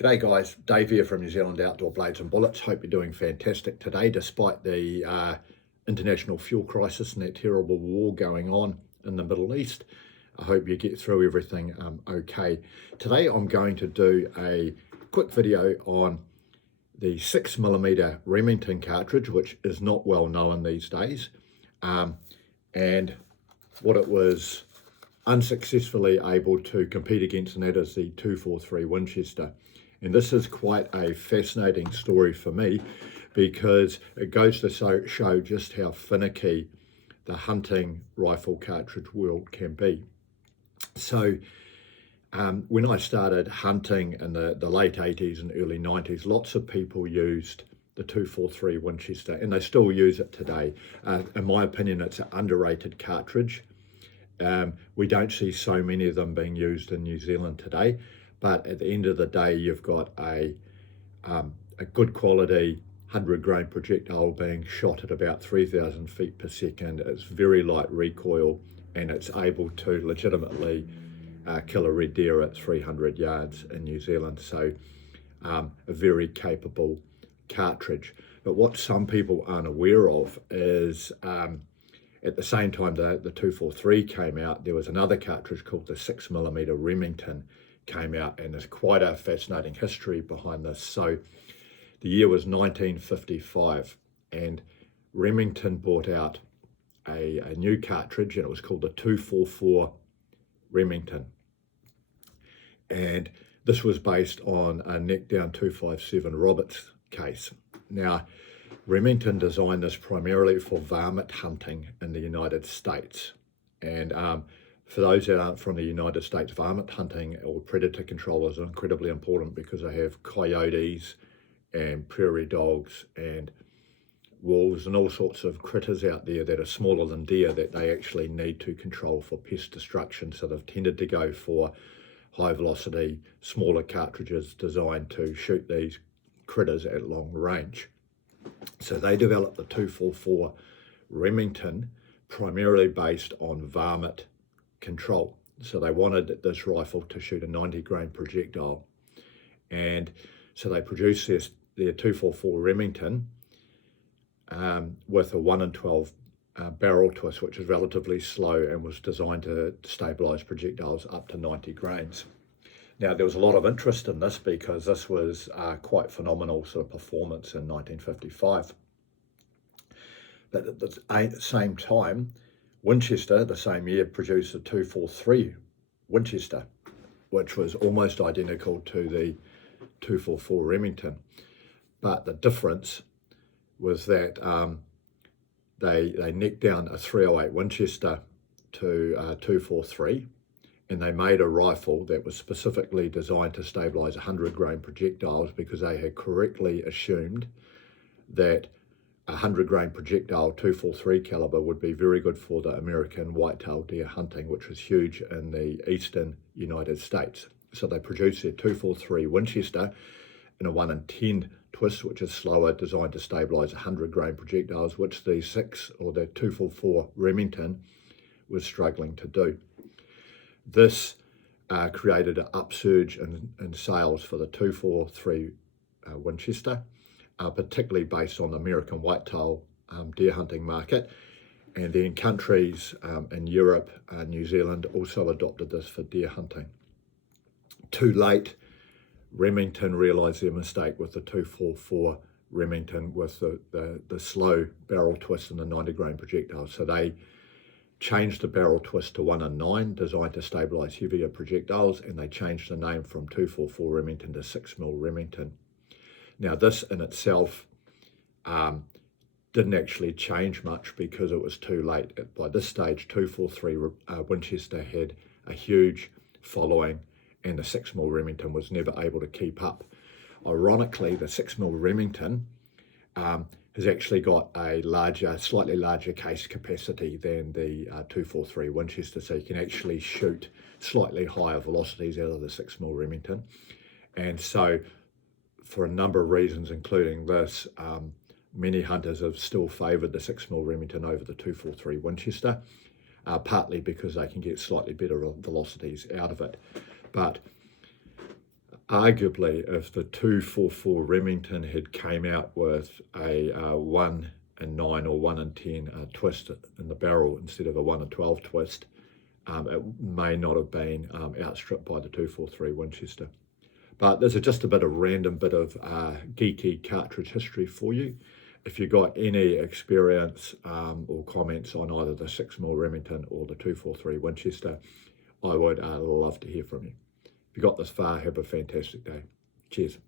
G'day guys, Dave here from New Zealand Outdoor Blades and Bullets. Hope you're doing fantastic today despite the international fuel crisis and that terrible war going on in the Middle East. I hope you get through everything okay. Today I'm going to do a quick video on the 6mm Remington cartridge, which is not well known these days, and what it was unsuccessfully able to compete against, and that is the 243 Winchester. And this is quite a fascinating story for me because it goes to show just how finicky the hunting rifle cartridge world can be. So when I started hunting in the late 80s and early 90s, lots of people used the 243 Winchester, and they still use it today. In my opinion, it's an underrated cartridge. We don't see so many of them being used in New Zealand today. But at the end of the day, you've got a good quality 100-grain projectile being shot at about 3,000 feet per second. It's very light recoil, and it's able to legitimately kill a red deer at 300 yards in New Zealand. So a very capable cartridge. But what some people aren't aware of is at the same time the 243 came out, there was another cartridge called the 6mm Remington came out, and there's quite a fascinating history behind this. So the year was 1955, and Remington brought out a new cartridge, and it was called the 244 Remington. And this was based on a neckdown 257 Roberts case. Now, Remington designed this primarily for varmint hunting in the United States. And for those that aren't from the United States, varmint hunting or predator control is incredibly important because they have coyotes and prairie dogs and wolves and all sorts of critters out there that are smaller than deer that they actually need to control for pest destruction. So they've tended to go for high velocity, smaller cartridges designed to shoot these critters at long range. So they developed the 244 Remington primarily based on varmint control. So they wanted this rifle to shoot a 90-grain projectile, and so they produced their 244 Remington with a 1 in 12 barrel twist, which is relatively slow and was designed to stabilize projectiles up to 90 grains. Now, there was a lot of interest in this because this was quite phenomenal sort of performance in 1955. But at the same time, Winchester, the same year, produced the 243 Winchester, which was almost identical to the 244 Remington. But the difference was that they nicked down a 308 Winchester to 243, and they made a rifle that was specifically designed to stabilize 100-grain projectiles because they had correctly assumed that a 100-grain projectile 243 caliber would be very good for the American whitetail deer hunting, which was huge in the eastern United States. So they produced their 243 Winchester in a 1 in 10 twist, which is slower, designed to stabilize 100-grain projectiles, which the 244 Remington was struggling to do. This created an upsurge in sales for the 243 Winchester, particularly based on the American whitetail deer hunting market. And then countries in Europe and New Zealand also adopted this for deer hunting. Too late, Remington realized their mistake with the 244 Remington with the slow barrel twist and the 90-grain projectile. So they changed the barrel twist to 1 in 9, designed to stabilize heavier projectiles, and they changed the name from 244 Remington to 6mm Remington. Now, this in itself didn't actually change much because it was too late. By this stage, 243 Winchester had a huge following, and the 6mm Remington was never able to keep up. Ironically, the 6mm Remington has actually got a slightly larger case capacity than the 243 Winchester, so you can actually shoot slightly higher velocities out of the 6mm Remington. And so for a number of reasons, including this, many hunters have still favoured the 6mm Remington over the 243 Winchester, partly because they can get slightly better velocities out of it. But Arguably, if the 244 Remington had came out with a 1 and 9 or 1 and 10 twist in the barrel instead of a 1 and 12 twist, it may not have been outstripped by the 243 Winchester. But there's just a bit of random bit of geeky cartridge history for you. If you've got any experience or comments on either the 6mm Remington or the 243 Winchester, I would love to hear from you. If you got this far, have a fantastic day. Cheers.